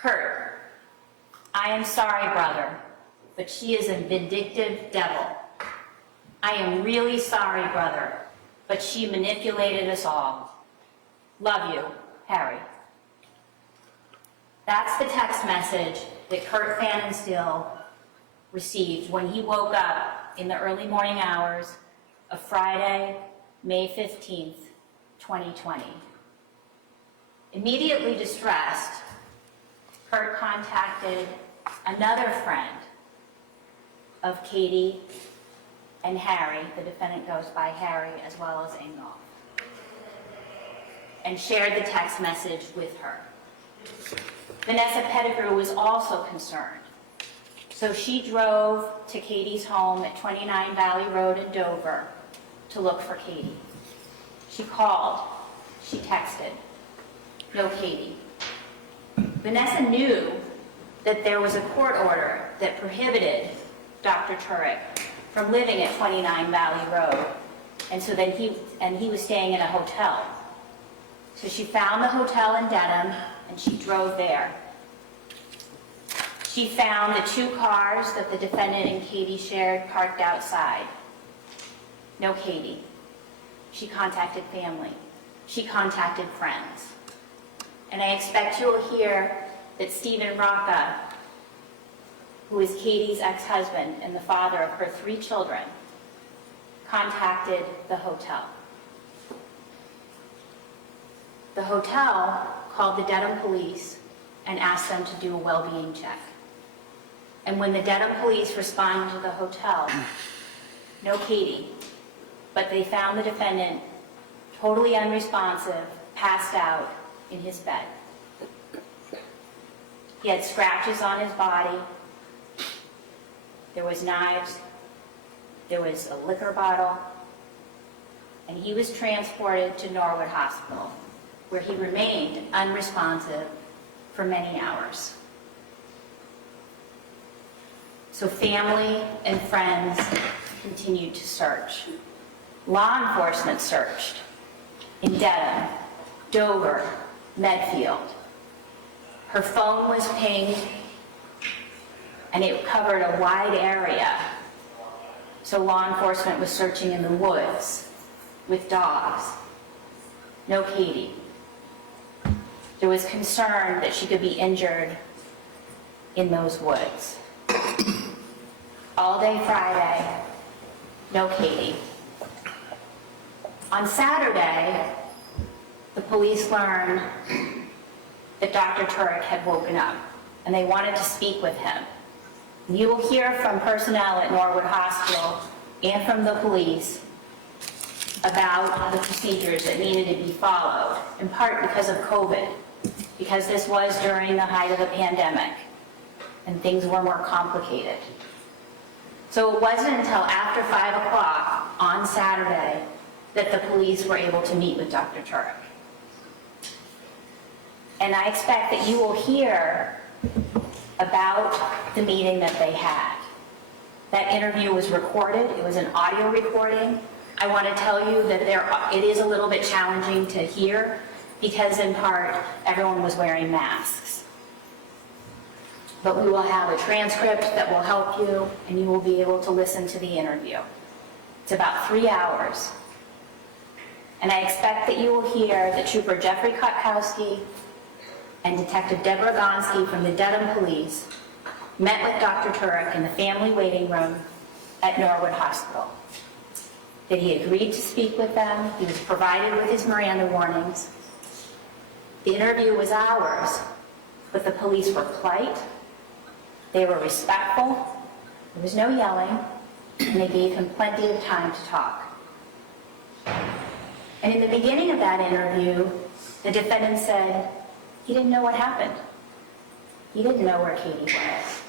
Kurt, I am sorry, brother, but she is a vindictive devil. I am really sorry, brother, but she manipulated us all. Love you, Harry. That's the text message that Kurt Pfannenstiel received when he woke up in the early morning hours of Friday, May 15th, 2020. Immediately distressed, Kurt contacted another friend of Katie and Harry, the defendant goes by Harry as well as Ingolf, and shared the text message with her. Vanessa Pettigrew was also concerned, so she drove to Katie's home at 29 Valley Road in Dover to look for Katie. She called, she texted, no Katie. Vanessa knew that there was a court order that prohibited Dr. Turk from living at 29 Valley Road, and so then he was staying in a hotel. So she found the hotel in Dedham, and she drove there. She found the two cars that the defendant and Katie shared parked outside. No Katie. She contacted family. She contacted friends. And I expect you'll hear that Stephen Rocca, who is Katie's ex-husband and the father of her 3 children, contacted the hotel. The hotel called the Dedham police and asked them to do a well-being check. And when the Dedham police responded to the hotel, no Katie, but they found the defendant totally unresponsive, passed out in his bed. He had scratches on his body. There was knives. There was a liquor bottle. And he was transported to Norwood Hospital, where he remained unresponsive for many hours. So family and friends continued to search. Law enforcement searched in Dedham, Dover, Medfield. Her phone was pinged, and it covered a wide area. So law enforcement was searching in the woods with dogs. No Katie. There was concern that she could be injured in those woods. All day Friday, no Katie. On Saturday, the police learned that Dr. Turk had woken up, and they wanted to speak with him. You will hear from personnel at Norwood Hospital and from the police about the procedures that needed to be followed, in part because of COVID, because this was during the height of the pandemic, and things were more complicated. So it wasn't until after 5 o'clock on Saturday that the police were able to meet with Dr. Turk. And I expect that you will hear about the meeting that they had. That interview was recorded. It was an audio recording. I want to tell you that it is a little bit challenging to hear because in part everyone was wearing masks. But we will have a transcript that will help you, and you will be able to listen to the interview. It's about 3 hours. And I expect that you will hear that Trooper Jeffrey Kutkowski and Detective Deborah Gonski from the Dedham Police met with Dr. Turk in the family waiting room at Norwood Hospital. That he agreed to speak with them. He was provided with his Miranda warnings. The interview was hours, but the police were polite. They were respectful. There was no yelling, and they gave him plenty of time to talk. And in the beginning of that interview, the defendant said he didn't know what happened. He didn't know where Katie was.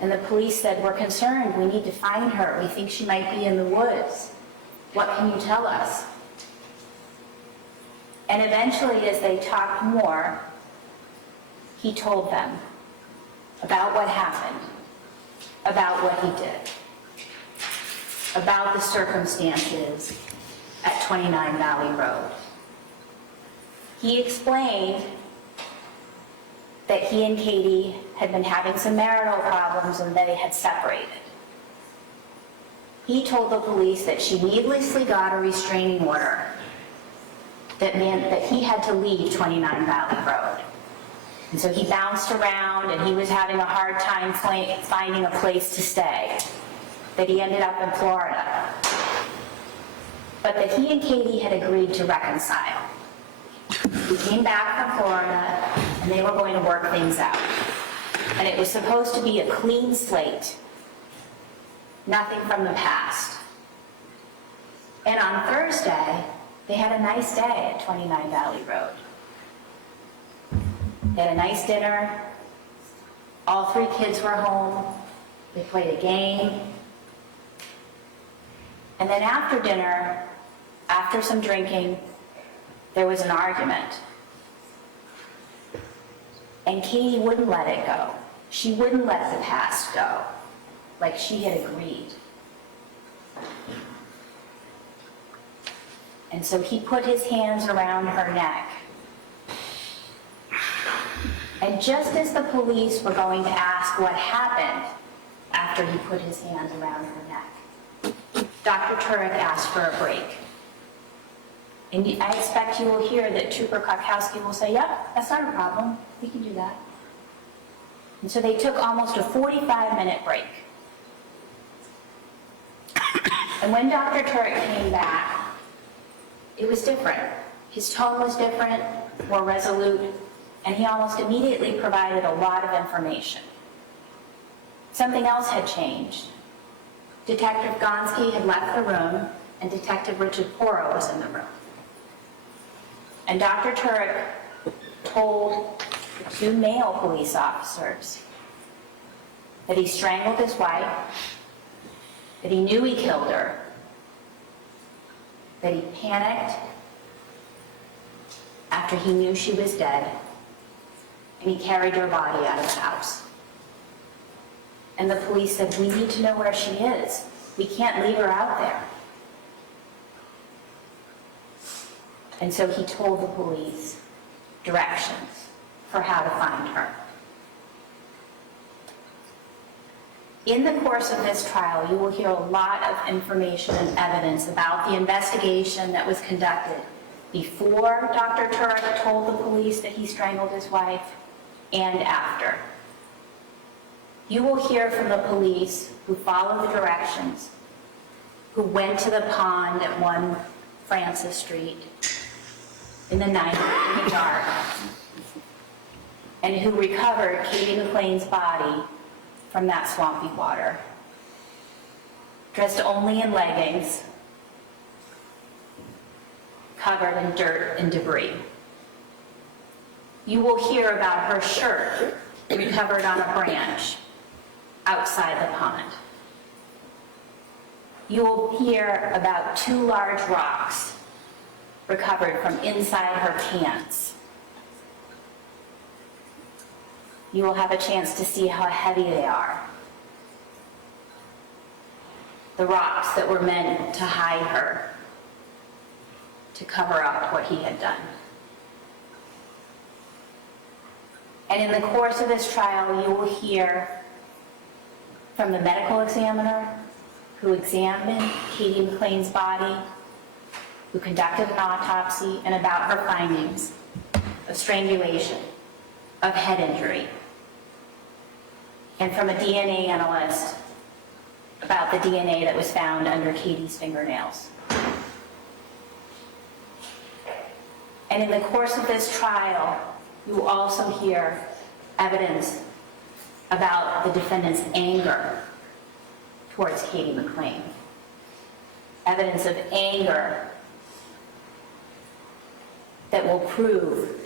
And the police said, we're concerned. We need to find her. We think she might be in the woods. What can you tell us? And eventually, as they talked more, he told them about what happened, about what he did, about the circumstances at 29 Valley Road. He explained that he and Katie had been having some marital problems and they had separated. He told the police that she needlessly got a restraining order that meant that he had to leave 29 Valley Road. And so he bounced around and he was having a hard time finding a place to stay, that he ended up in Florida. But that he and Katie had agreed to reconcile. He came back from Florida and they were going to work things out. And it was supposed to be a clean slate, nothing from the past. And on Thursday, they had a nice day at 29 Valley Road. They had a nice dinner. All 3 kids were home. They played a game. And then after dinner, after some drinking, there was an argument. And Katie wouldn't let it go. She wouldn't let the past go, like she had agreed. And so he put his hands around her neck. And just as the police were going to ask what happened after he put his hands around her neck, Dr. Tuerk asked for a break. And I expect you will hear that Trooper Kokowski will say, yep, that's not a problem. We can do that. And so they took almost a 45-minute break. And when Dr. Turk came back, it was different. His tone was different, more resolute, and he almost immediately provided a lot of information. Something else had changed. Detective Gonski had left the room, and Detective Richard Porro was in the room. And Dr. Turk told the 2 male police officers that he strangled his wife, that he knew he killed her, that he panicked after he knew she was dead, and he carried her body out of the house. And the police said, we need to know where she is. We can't leave her out there. And so he told the police directions for how to find her. In the course of this trial, you will hear a lot of information and evidence about the investigation that was conducted before Dr. Turk told the police that he strangled his wife and after. You will hear from the police who followed the directions, who went to the pond at 1 Francis Street in the night, in the dark, and who recovered Katie McLean's body from that swampy water, dressed only in leggings, covered in dirt and debris. You will hear about her shirt recovered on a branch outside the pond. You will hear about 2 large rocks recovered from inside her pants. You will have a chance to see how heavy they are. The rocks that were meant to hide her, to cover up what he had done. And in the course of this trial, you will hear from the medical examiner who examined Katie McLean's body, who conducted an autopsy, and about her findings of strangulation, of head injury, and from a DNA analyst about the DNA that was found under Katie's fingernails. And in the course of this trial, you will also hear evidence about the defendant's anger towards Katie McLean. Evidence of anger that will prove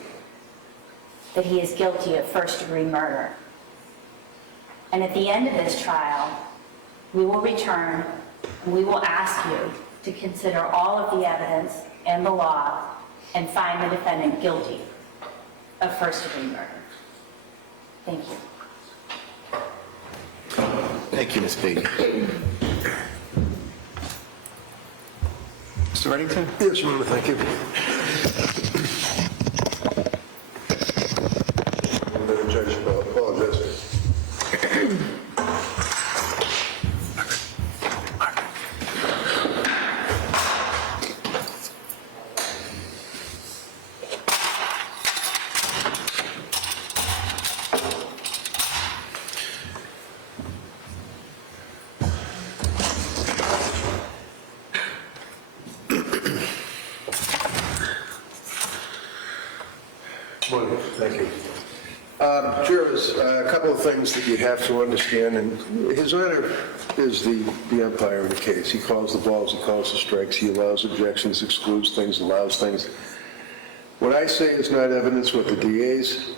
that he is guilty of first-degree murder. And at the end of this trial, we will return and we will ask you to consider all of the evidence and the law and find the defendant guilty of first-degree murder. Thank you. Thank you, Ms. Beatty. Mr. Reddington? Yes, Your Honor, thank you. the judge apologizing. Morning. Thank you. Jurors, a couple of things that you have to understand, and His Honor is the umpire in the case. He calls the balls, he calls the strikes, he allows objections, excludes things, allows things. What I say is not evidence, what the DAs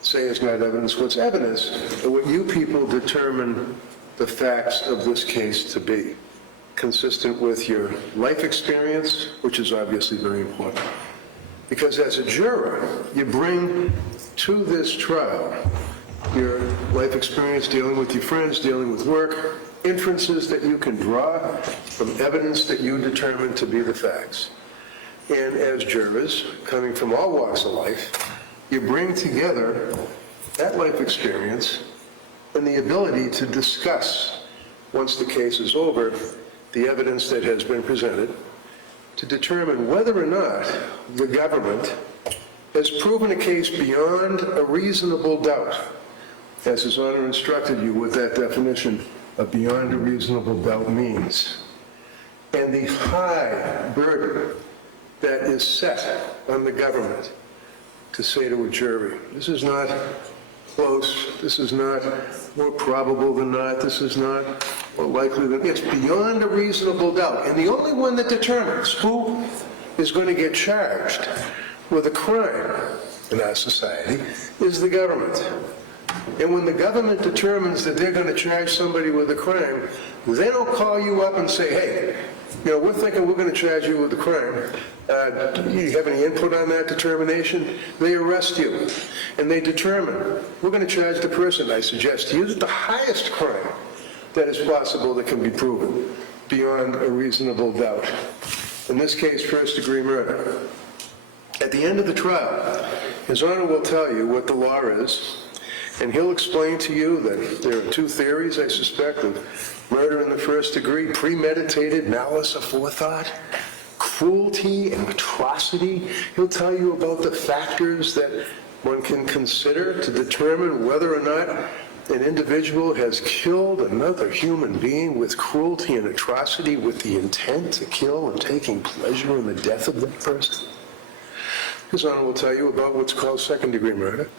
say is not evidence. What's evidence are what you people determine the facts of this case to be, consistent with your life experience, which is obviously very important. Because as a juror, you bring to this trial your life experience dealing with your friends, dealing with work, inferences that you can draw from evidence that you determine to be the facts. And as jurors, coming from all walks of life, you bring together that life experience and the ability to discuss, once the case is over, the evidence that has been presented, to determine whether or not the government has proven a case beyond a reasonable doubt, as His Honor instructed you what that definition of beyond a reasonable doubt means, and the high burden that is set on the government to say to a jury, this is not close, this is not more probable than not, this is not more likely than, it's beyond a reasonable doubt. And the only one that determines who is going to get charged with a crime in our society is the government. And when the government determines that they're going to charge somebody with a crime, they don't call you up and say, hey, we're thinking we're going to charge you with a crime. Do you have any input on that determination? They arrest you, and they determine, we're going to charge the person, I suggest to you, that the highest crime that is possible that can be proven beyond a reasonable doubt. In this case, first-degree murder. At the end of the trial, His Honor will tell you what the law is, and he'll explain to you that there are two theories, I suspect, of murder in the first degree: premeditated malice aforethought, cruelty and atrocity. He'll tell you about the factors that one can consider to determine whether or not an individual has killed another human being with cruelty and atrocity with the intent to kill and taking pleasure in the death of that person. His Honor will tell you about what's called second-degree murder.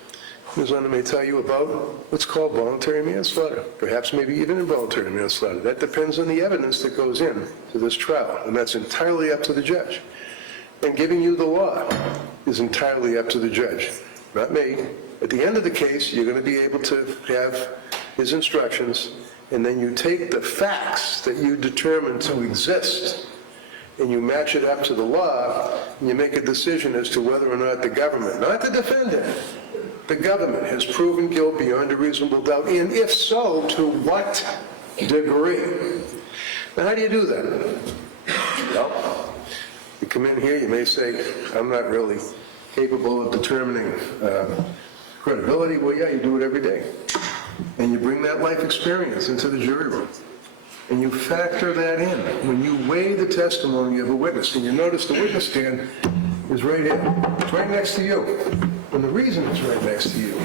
His Honor may tell you about what's called voluntary manslaughter, perhaps maybe even involuntary manslaughter. That depends on the evidence that goes in to this trial, and that's entirely up to the judge. And giving you the law is entirely up to the judge, not me. At the end of the case, you're going to be able to have his instructions, and then you take the facts that you determine to exist, and you match it up to the law, and you make a decision as to whether or not the government, not the defendant, the government has proven guilt beyond a reasonable doubt, and if so, to what degree? Now, how do you do that? Well, you come in here, you may say, I'm not really capable of determining credibility. Well, yeah, you do it every day. And you bring that life experience into the jury room. And you factor that in when you weigh the testimony of a witness. And you notice the witness stand is right here. It's right next to you. And the reason it's right next to you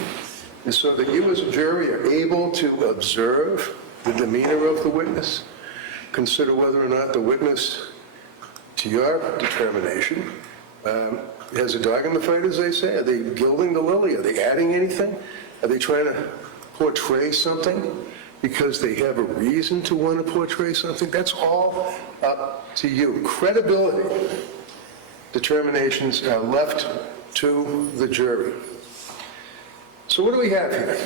is so that you as a jury are able to observe the demeanor of the witness, consider whether or not the witness, to your determination, has a dog in the fight, as they say. Are they gilding the lily? Are they adding anything? Are they trying to portray something because they have a reason to want to portray something? That's all up to you. Credibility determinations are left to the jury. So what do we have here?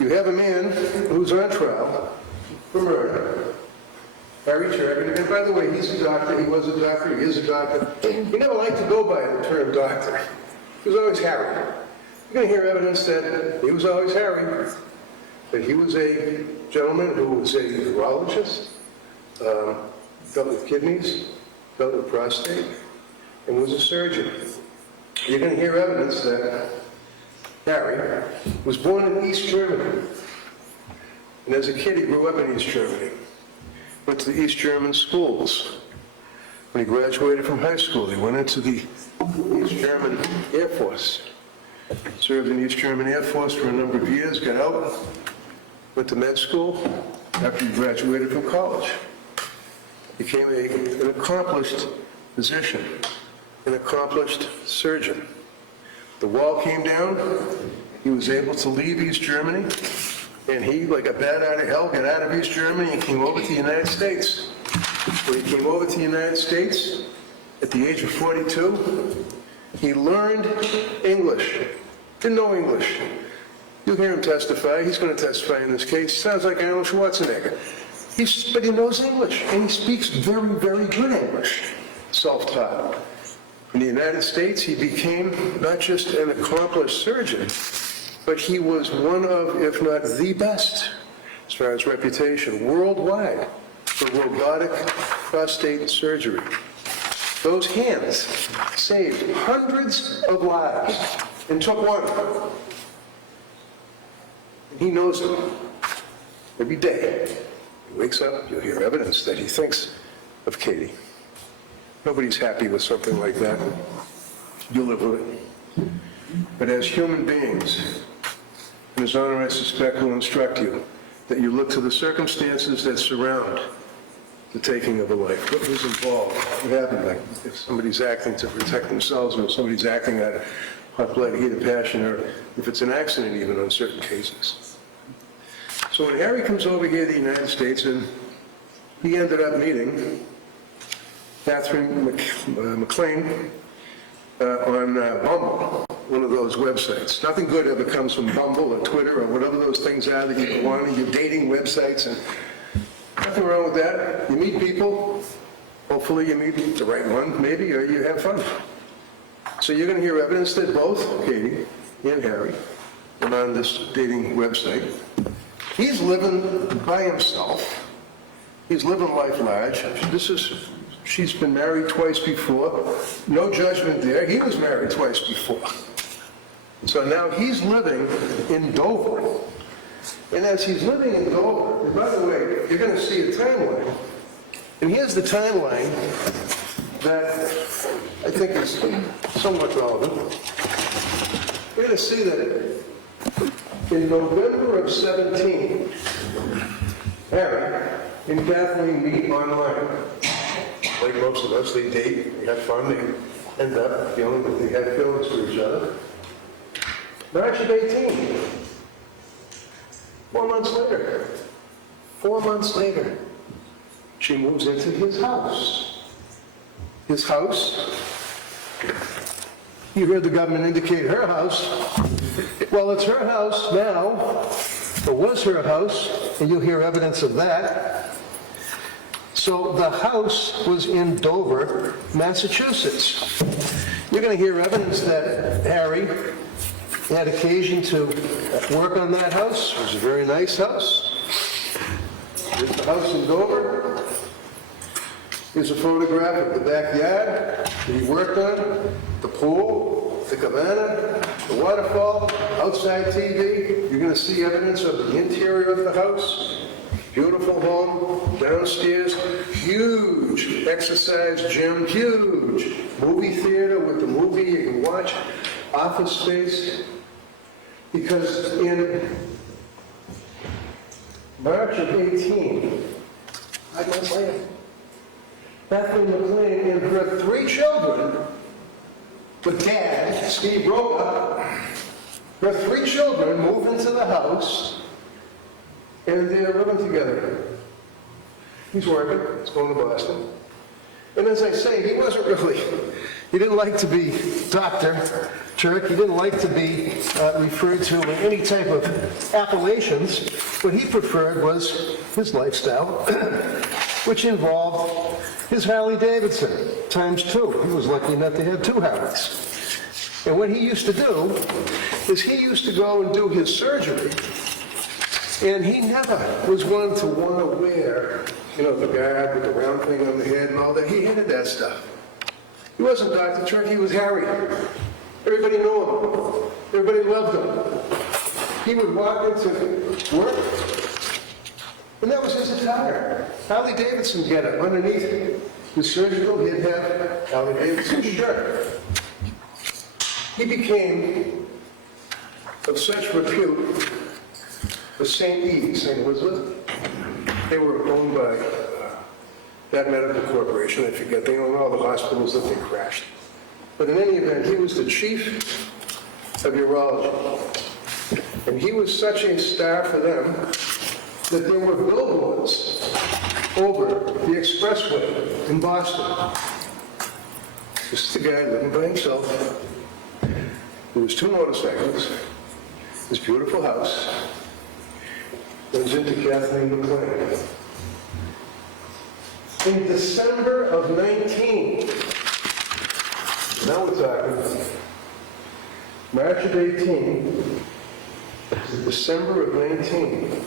You have a man who's on trial for murder, Harry Turk, and by the way, he's a doctor, he was a doctor, he is a doctor. He never liked to go by the term doctor. He was always Harry. You're going to hear evidence that he was always Harry, that he was a gentleman who was a urologist, dealt with kidneys, dealt with prostate, and was a surgeon. You're going to hear evidence that Harry, was born in East Germany. And as a kid, he grew up in East Germany. Went to the East German schools. When he graduated from high school, he went into the East German Air Force. Served in the East German Air Force for a number of years, got out, went to med school after he graduated from college. Became an accomplished physician, an accomplished surgeon. The wall came down, he was able to leave East Germany, and he, like a bat out of hell, got out of East Germany and came over to the United States. When he came over to the United States, at the age of 42, he learned English. Didn't know English. You'll hear him testify. He's going to testify in this case. Sounds like Arnold Schwarzenegger. But he knows English, and he speaks very, very good English, self-taught. In the United States, he became not just an accomplished surgeon, but he was one of, if not the best, as far as reputation, worldwide for robotic prostate surgery. Those hands saved hundreds of lives and took one. And he knows it. Every day, he wakes up, you'll hear evidence that he thinks of Katie. Nobody's happy with something like that. You live with it. But as human beings, and His Honor, I suspect, will instruct you that you look to the circumstances that surround the taking of a life. What was involved? What happened? Like if somebody's acting to protect themselves, or if somebody's acting out of hot blood, heat of passion, or if it's an accident even on certain cases. So when Harry comes over here to the United States, and he ended up meeting Kathleen McLean on Bumble, one of those websites. Nothing good ever comes from Bumble or Twitter or whatever those things are that you go on, your dating websites, and nothing wrong with that. You meet people, hopefully you meet the right one, maybe, or you have fun. So you're going to hear evidence that both Katie and Harry went on this dating website. He's living by himself. He's living life large. She's been married twice before. No judgment there. He was married twice before. So now he's living in Dover. And as he's living in Dover, and by the way, you're going to see a timeline. And here's the timeline that I think is somewhat relevant. You're going to see that in November of 17, Harry and Kathleen meet online. Like most of us, they date, they have fun, they end up feeling that they had feelings for each other. March of 18, 4 months later, she moves into his house. His house, you heard the government indicate her house. Well, it's her house now, or was her house, and you'll hear evidence of that. So the house was in Dover, Massachusetts. You're going to hear evidence that Harry had occasion to work on that house. It was a very nice house. Here's the house in Dover. Here's a photograph of the backyard that he worked on, the pool, the cabana, the waterfall, outside TV. You're going to see evidence of the interior of the house. Beautiful home, downstairs, huge exercise gym, huge movie theater with the movie you can watch, office space. Because in March of 18, 5 months later, Kathleen McLean and her 3 children, with Dad, Steve Roca, her 3 children moved into the house, and they're living together. He's working, he's going to Boston. And as I say, he didn't like to be Dr. Turk. He didn't like to be referred to in any type of appellations. What he preferred was his lifestyle, which involved his Harley Davidson ×2. He was lucky enough to have 2 Harleys. And what he used to do is he used to go and do his surgery, and he never was one to want to wear, the guard with the round thing on the head and all that. He hated that stuff. He wasn't Dr. Turk, he was Harry. Everybody knew him. Everybody loved him. He would walk into work, and that was his attire. Harley Davidson had it underneath his surgical. He'd have Harley Davidson shirt. He became of such repute as St. Elizabeth. They were owned by that medical corporation. I forget. They owned all the hospitals that they crashed. But in any event, he was the chief of urology. And he was such a star for them that there were billboards over the expressway in Boston. This is the guy living by himself. There was 2 motorcycles, this beautiful house, runs into Kathleen McLean. In December of 19, now we're talking, March of 18, to December of 19,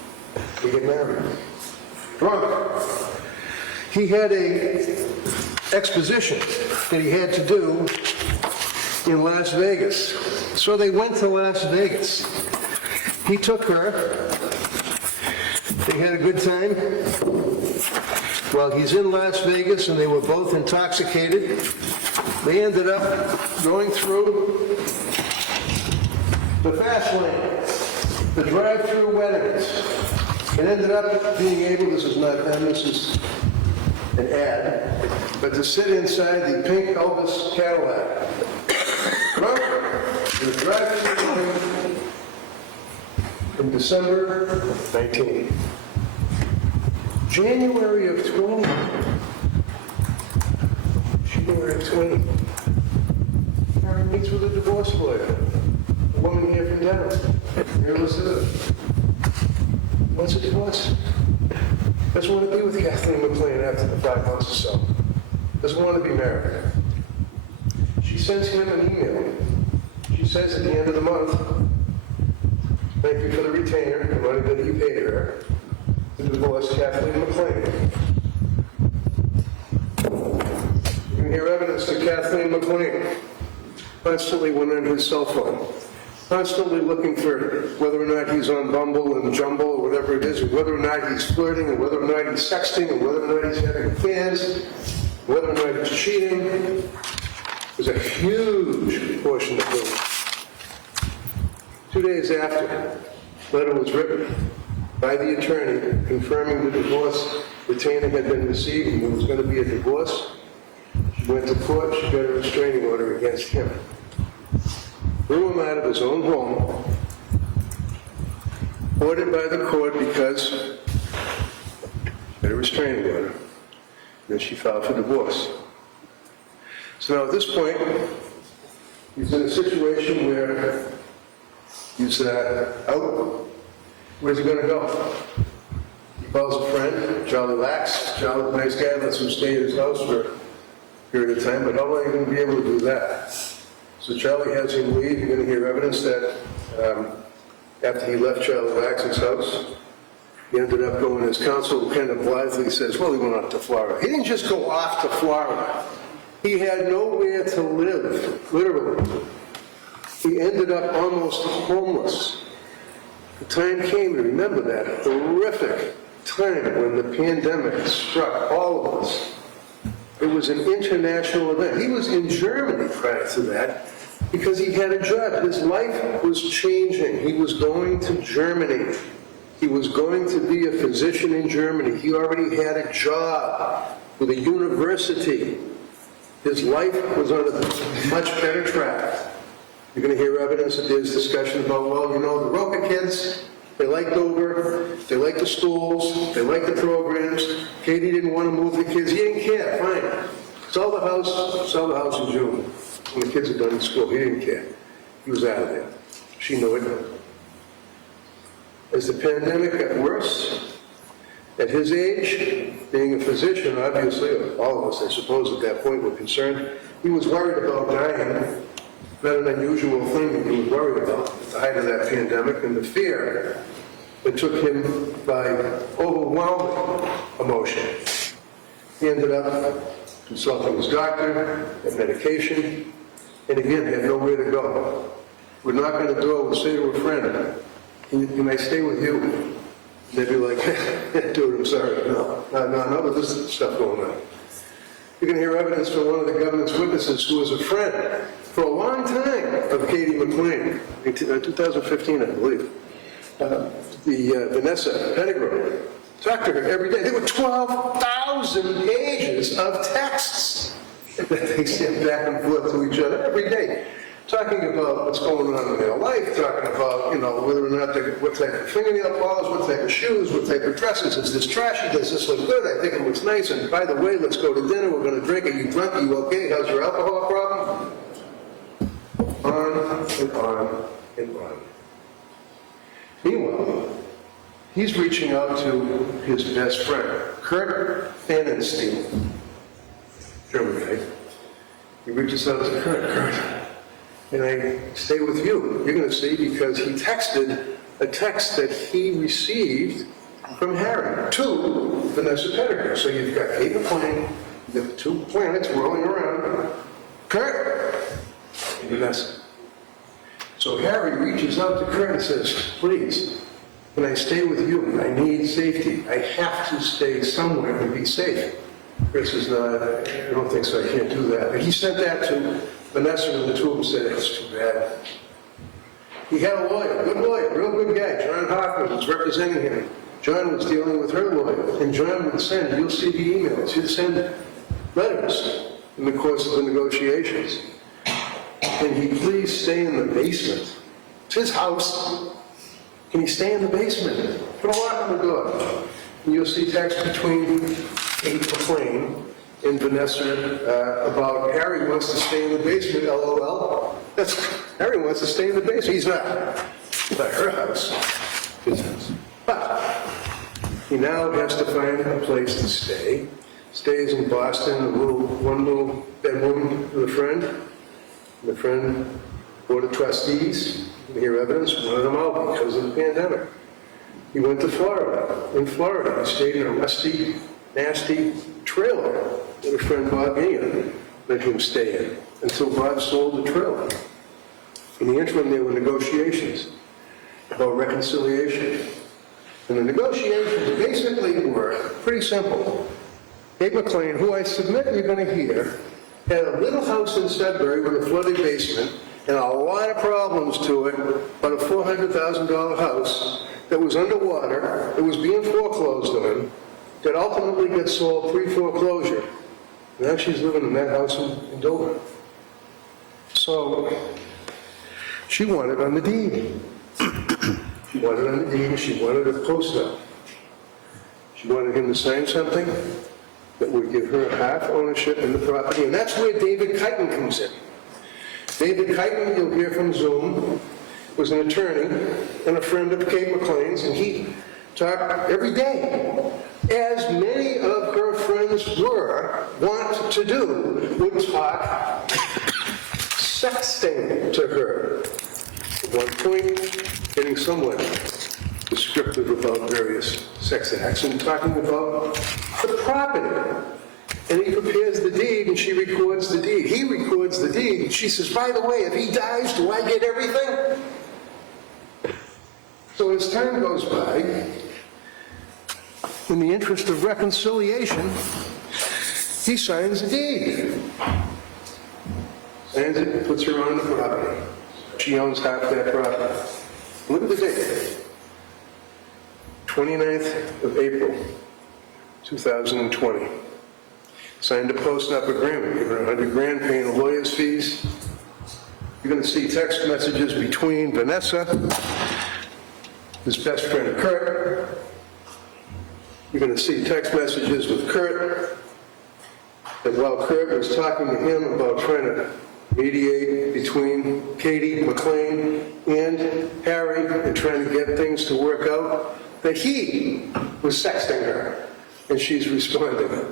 they get married. Drunk. He had a exposition that he had to do in Las Vegas. So they went to Las Vegas. He took her. They had a good time. Well, he's in Las Vegas and they were both intoxicated. They ended up going through the fast lane, the drive-through weddings, and ended up being able, this is not them, this is an ad, but to sit inside the pink Elvis Cadillac. Well, the drive-through wedding in December of 19. January of 20. January of 20. Aaron meets with a divorce lawyer. A woman here from Denver. Here Elizabeth. Wants a divorce. Doesn't want to be with Kathleen McLean after the 5 months or so. Doesn't want to be married. She sends him an email. She says at the end of the month, thank you for the retainer, the money that you paid her, to divorce Kathleen McLean. You can hear evidence that Kathleen McLean constantly went on his cell phone, constantly looking for whether or not he's on Bumble and Jumble or whatever it is, or whether or not he's flirting, or whether or not he's sexting, or whether or not he's having affairs, whether or not he's cheating. There's a huge portion of it. 2 days after, the letter was written by the attorney confirming the divorce retainer had been received and there was going to be a divorce. She went to court, she got a restraining order against him. Threw him out of his own home, ordered by the court because she got a restraining order. Then she filed for divorce. So now at this point, he's in a situation where he's out. Where's he going to go? He calls a friend, Charlie Lax. Charlie's a nice guy, lets him stay at his house for a period of time, but how long are you going to be able to do that? So Charlie has him leave. You're going to hear evidence that after he left Charlie Lax's house, he ended up going, his counsel kind of blithely says, well, he went off to Florida. He didn't just go off to Florida. He had nowhere to live, literally. He ended up almost homeless. The time came, and remember that horrific time when the pandemic struck all of us. It was an international event. He was in Germany prior to that because he had a job. His life was changing. He was going to Germany. He was going to be a physician in Germany. He already had a job with a university. His life was on a much better track. You're going to hear evidence that there's discussion about, well, you know, the Roca kids, they liked Dover, they liked the schools, they liked the programs. Katie didn't want to move the kids. He didn't care, fine. Sell the house in June. When the kids are done in school, he didn't care. He was out of there. She knew it. As the pandemic got worse, at his age, being a physician, obviously, all of us, I suppose, at that point were concerned. He was worried about dying. Not an unusual thing that he was worried about at the height of that pandemic, and the fear that took him by overwhelming emotion. He ended up consulting his doctor and medication, and again, had nowhere to go. Would knock on the door, would say to a friend, can I stay with you? They'd be like, dude, I'm sorry, no, but this stuff going on. You can hear evidence from one of the government's witnesses who was a friend for a long time of Katie McLean, in 2015, I believe. Vanessa Pettigrew. Talked to her every day. There were 12,000 pages of texts that they sent back and forth to each other every day, talking about what's going on in their life, talking about, whether or not what type of fingernail polish, what type of shoes, what type of dresses. Is this trashy? Does this look good? I think it looks nice. And by the way, let's go to dinner. We're going to drink. Are you drunk? Are you okay? How's your alcohol problem? On and on and on. Meanwhile, he's reaching out to his best friend, Kurt Pfannenstein, German guy. He reaches out to Kurt, and I stay with you. You're going to see, because he texted a text that he received from Harry to Vanessa Pettigrew. So you've got Kate McLean, you've got the two planets rolling around, Kurt and Vanessa. So Harry reaches out to Kurt and says, please, can I stay with you? I need safety. I have to stay somewhere to be safe. Kurt says, no, I don't think so. I can't do that. But he sent that to Vanessa, and the two of them said, it's too bad. He had a lawyer, good lawyer, real good guy. John Hoffman was representing him. John was dealing with her lawyer. And John would send, you'll see the emails, he'd send letters in the course of the negotiations. Can he please stay in the basement? It's his house. Can he stay in the basement? Put a lock on the door. And you'll see text between Kate McLean and Vanessa about Harry wants to stay in the basement, LOL. Harry wants to stay in the basement. He's not. It's not her house. His house. But he now has to find a place to stay. Stays in Boston, one little bedroom with a friend. The friend, board of trustees, you hear evidence, wanted him out because of the pandemic. He went to Florida. In Florida, he stayed in a rusty, nasty trailer that a friend Bob Ian let him stay in until Bob sold the trailer. In the interim, there were negotiations about reconciliation. And the negotiations basically were pretty simple. Kate McLean, who I submit you're going to hear, had a little house in Sudbury with a flooded basement and a lot of problems to it, but a $400,000 house that was underwater, that was being foreclosed on, that ultimately gets sold pre-foreclosure. Now she's living in that house in Dover. So she wanted on the deed. She wanted on the deed, and she wanted a post-up. She wanted him to sign something that would give her half ownership in the property, and that's where David Kuyten comes in. David Kuyten, you'll hear from Zoom, was an attorney and a friend of Kate McLean's, and he talked every day, as many of her friends want to do, would talk sexting to her. At one point, getting somewhat descriptive about various sex acts and talking about the property. And he prepares the deed and she records the deed. He records the deed and she says, by the way, if he dies, do I get everything? So as time goes by, in the interest of reconciliation, he signs the deed. Signs it, puts her on the property. She owns half that property. Look at the date. 29th of April, 2020. Signed a post-up agreement, giving her $100,000, paying the lawyer's fees. You're going to see text messages between Vanessa, his best friend Kurt. You're going to see text messages with Kurt. And while Kurt was talking to him about trying to mediate between Katie McLean and Harry and trying to get things to work out, that he was sexting her, and she's responding.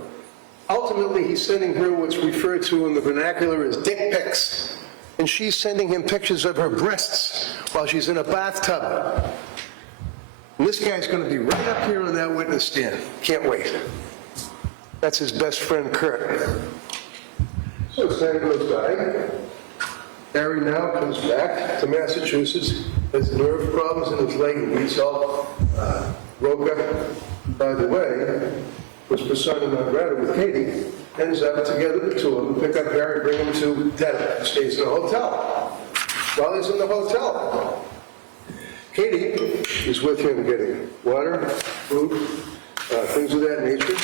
Ultimately, he's sending her what's referred to in the vernacular as dick pics, and she's sending him pictures of her breasts while she's in a bathtub. And this guy's going to be right up here on that witness stand. Can't wait. That's his best friend, Kurt. So as time goes by, Harry now comes back to Massachusetts, has nerve problems in his leg, and needs help. Roca, by the way, was persona non grata with Katie, ends up together, the two of them, pick up Harry, bring him to Dedham, stays in a hotel. While he's in the hotel, Katie is with him getting water, food, things of that nature.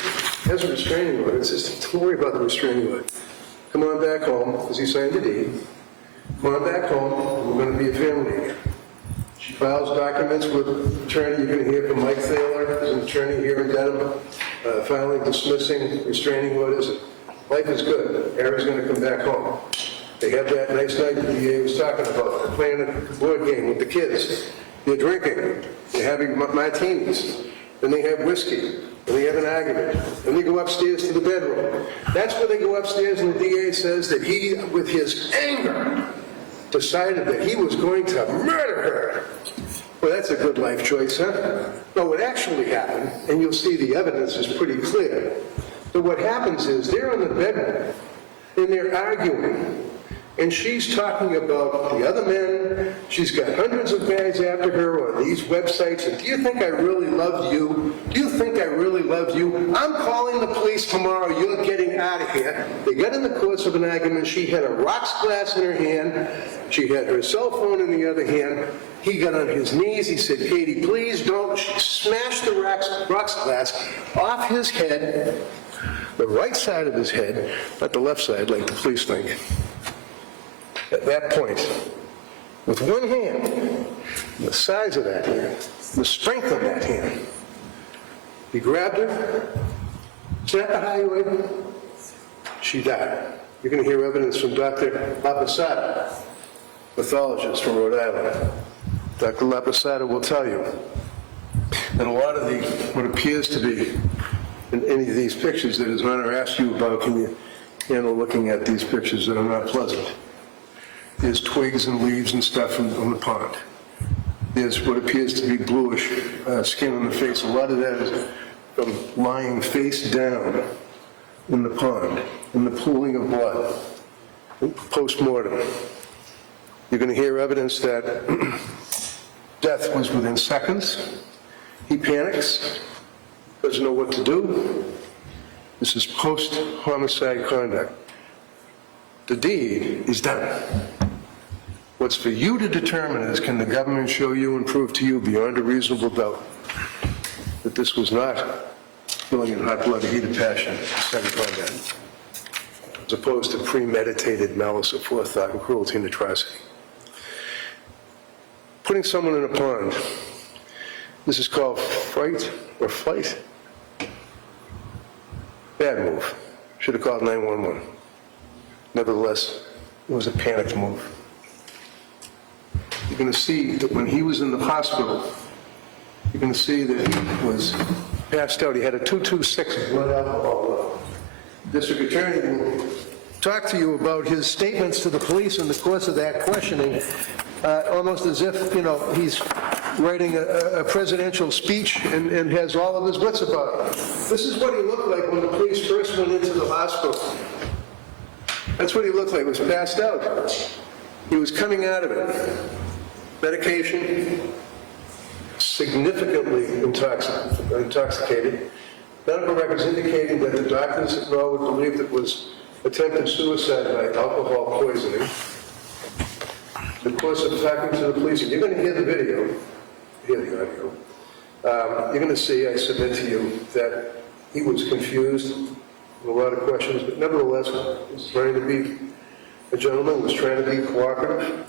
Has a restraining order. It says, don't worry about the restraining order. Come on back home, because he signed the deed. Come on back home, and we're going to be a family again. She files documents with an attorney. You're going to hear from Mike Thaler, who's an attorney here in Dedham, filing dismissing restraining orders. Life is good. Harry's going to come back home. They have that nice night the DA was talking about. They're playing a board game with the kids. They're drinking. They're having martinis. Then they have whiskey. Then they have an argument. Then they go upstairs to the bedroom. That's where they go upstairs, and the DA says that he, with his anger, decided that he was going to murder her. Well, that's a good life choice, huh? No, what actually happened, and you'll see the evidence is pretty clear, but what happens is they're in the bedroom, and they're arguing. And she's talking about the other men. She's got hundreds of guys after her on these websites. And do you think I really loved you? Do you think I really loved you? I'm calling the police tomorrow. You're getting out of here. They got in the course of an argument. She had a rocks glass in her hand. She had her cell phone in the other hand. He got on his knees. He said, Katie, please don't. She smashed the rocks glass off his head, the right side of his head, not the left side like the police think. At that point, with one hand, the size of that hand, the strength of that hand, he grabbed her, snapped the highway, she died. You're going to hear evidence from Dr. Lapasada, pathologist from Rhode Island. Dr. Lapasada will tell you that a lot of what appears to be in any of these pictures that His Honor asked you about, can you handle looking at these pictures that are not pleasant? There's twigs and leaves and stuff on the pond. There's what appears to be bluish skin on the face. A lot of that is from lying face down in the pond, in the pooling of blood, post-mortem. You're going to hear evidence that death was within seconds. He panics, doesn't know what to do. This is post-homicide conduct. The deed is done. What's for you to determine is, can the government show you and prove to you beyond a reasonable doubt that this was not killing in hot blood, heat of passion, sudden combat, as opposed to premeditated malice of forethought and cruelty and atrocity. Putting someone in a pond, this is called fright or flight. Bad move. Should have called 911. Nevertheless, it was a panicked move. You're going to see that when he was in the hospital, you're going to see that he was passed out. He had a 226 blood alcohol level. District Attorney will talk to you about his statements to the police in the course of that questioning, almost as if, he's writing a presidential speech and has all of his wits about him. This is what he looked like when the police first went into the hospital. That's what he looked like. He was passed out. He was coming out of it. Medication, significantly intoxicated. Medical records indicating that the doctors at Norwood believed it was attempted suicide by alcohol poisoning. In the course of talking to the police, and you're going to hear the video, hear the audio, you're going to see, I submit to you, that he was confused with a lot of questions, but nevertheless was trying to be a gentleman, was trying to be cooperative.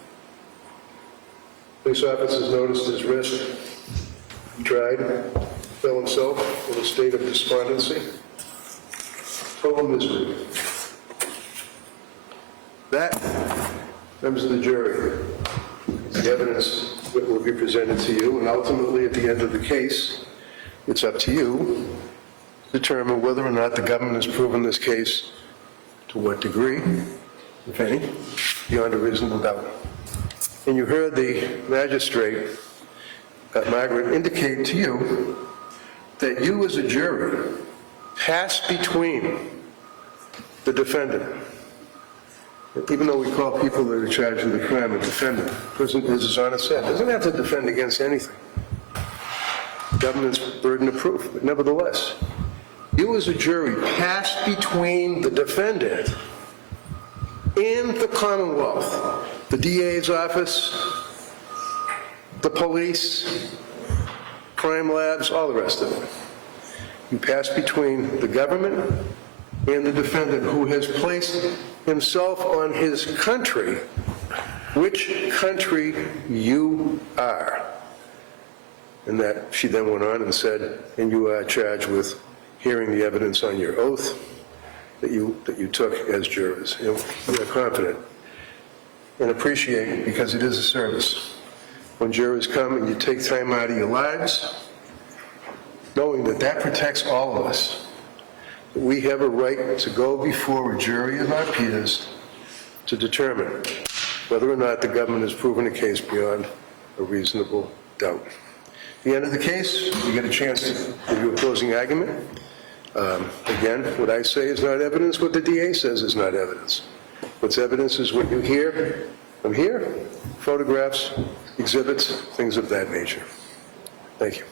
Police officers noticed his wrist. He tried, fell himself in a state of despondency. Total misery. That, members of the jury, is the evidence that will be presented to you, and ultimately at the end of the case, it's up to you to determine whether or not the government has proven this case, to what degree, if any, beyond a reasonable doubt. And you heard the magistrate, Margaret, indicate to you that you as a jury pass between the defendant even though we call people that are charged with a crime a defendant, as His Honor said, doesn't have to defend against anything. Government's burden of proof, but nevertheless, you as a jury pass between the defendant and the Commonwealth, the DA's office, the police, crime labs, all the rest of it. You pass between the government and the defendant who has placed himself on his country, which country you are. And that she then went on and said, and you are charged with hearing the evidence on your oath that you took as jurors. And we are confident and appreciate it because it is a service. When jurors come and you take time out of your lives, knowing that that protects all of us, that we have a right to go before a jury of our peers to determine whether or not the government has proven a case beyond a reasonable doubt. At the end of the case, you get a chance to do a closing argument. Again, what I say is not evidence. What the DA says is not evidence. What's evidence is what you hear from here, photographs, exhibits, things of that nature. Thank you.